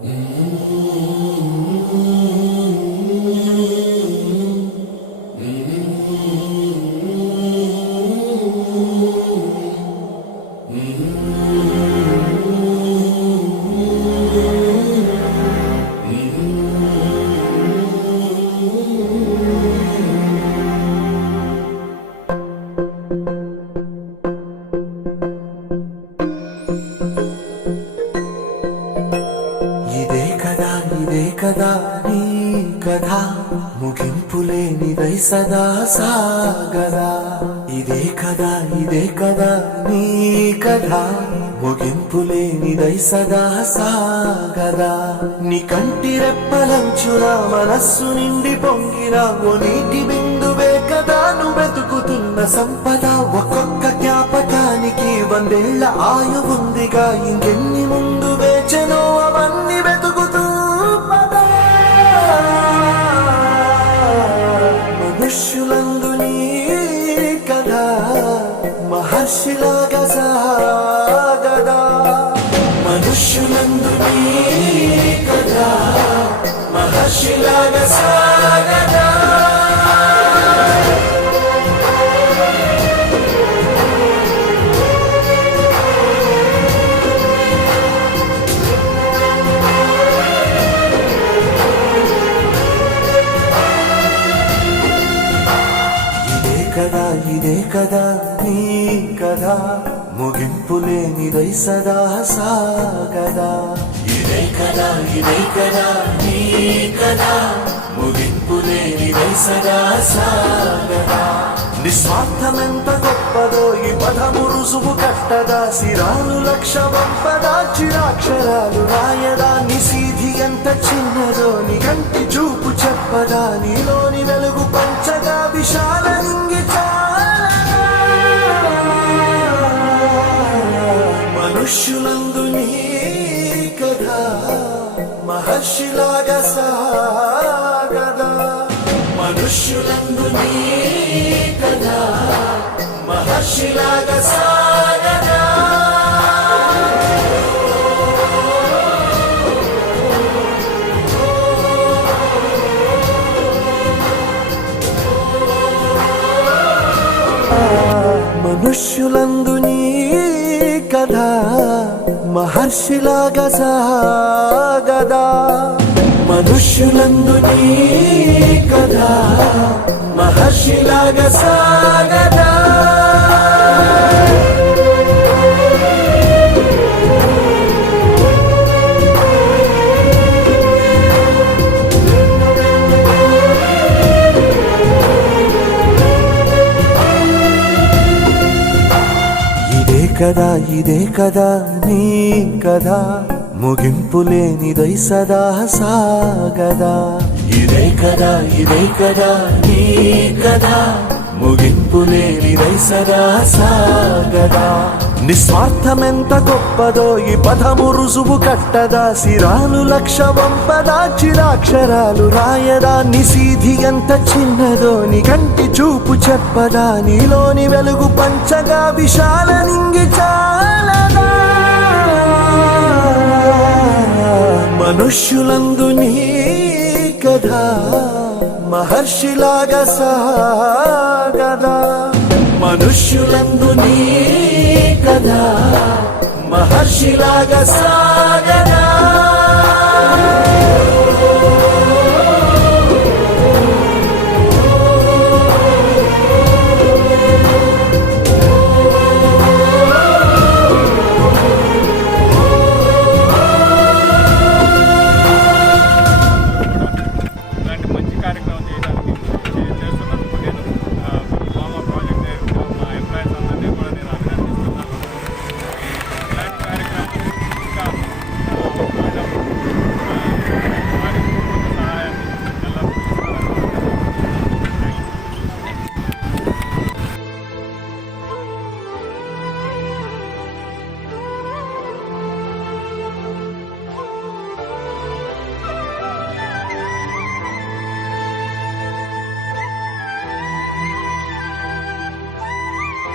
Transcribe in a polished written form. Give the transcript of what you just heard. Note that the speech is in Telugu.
ఇదే కదా నీ కథ ముగింపులేనిదై సదా సాగదా. ఇదే కదా నీ కథ ముగింపులేనిదై సదా సాగదా. నీ కంటి రెప్పలంచున మనస్సు నిండి పొంగిన ఓ నీటి బిందువే కదా నువ్వు వెతుకుతున్న సంపద. ఒక్కొక్క జ్ఞాపకానికి 100 ఏళ్ల ఆయువుందిగా, ఇంకెన్ని ముందు వేచెనో అవన్నీ వెతుకుతూ పద. మనుష్యులందు నీ కథ మహర్షిలాగా సాగదా. మనుష్యులందు నీ కథ మహర్షిలాగా సాగదా. ఇదే కదా నీ కథ ముగింపులేనిదై సదా సాగదా. ఇదే కదా నీ కథ ముగింపులేనిదై సదా సాగదా. నిస్వార్థమెంత గొప్పదో ఈ పదము రుజువు కట్టదా. సిరాలు లక్ష వంపదా, చిరాక్షరాలు రాయదా. నిశీధి ఎంత చిన్నదో నీ కంటి చూపు చెప్పదా. నీలోని వెలుగు పంచగా విశాల నింగి మనుష్యులందు నీ కథ మహర్షిలాగా సాగదా. మనుష్యులందు నీ కథ మహర్షిలాగా సాగదా. మనుష్యులందు నీ కథ మహర్షిలాగా సాగదా. మనుష్యులందు నీ కథ మహర్షిలాగా సాగదా. ఇదే కదా నీ కథ ముగింపులేనిదై సదా సాగదా. ఇదే కదా నీ కథ ముగింపులేనిదై సదా సాగదా. నిస్వార్థమెంత గొప్పదో ఈ పదము రుజువు కట్టదా. సిరాలు లక్ష వంపదా, చిరాక్షరాలు రాయదా. నిశీధి ఎంత చిన్నదో నీ కంటి చూపు చెప్పదా. నీలోని వెలుగు పంచగా విశాల నింగి చాలదా. మనుష్యులందు నీ కథ మహర్షిలాగా సాగదా. మనుష్యులందు నీ కథ మహర్షిలాగా సాగదా.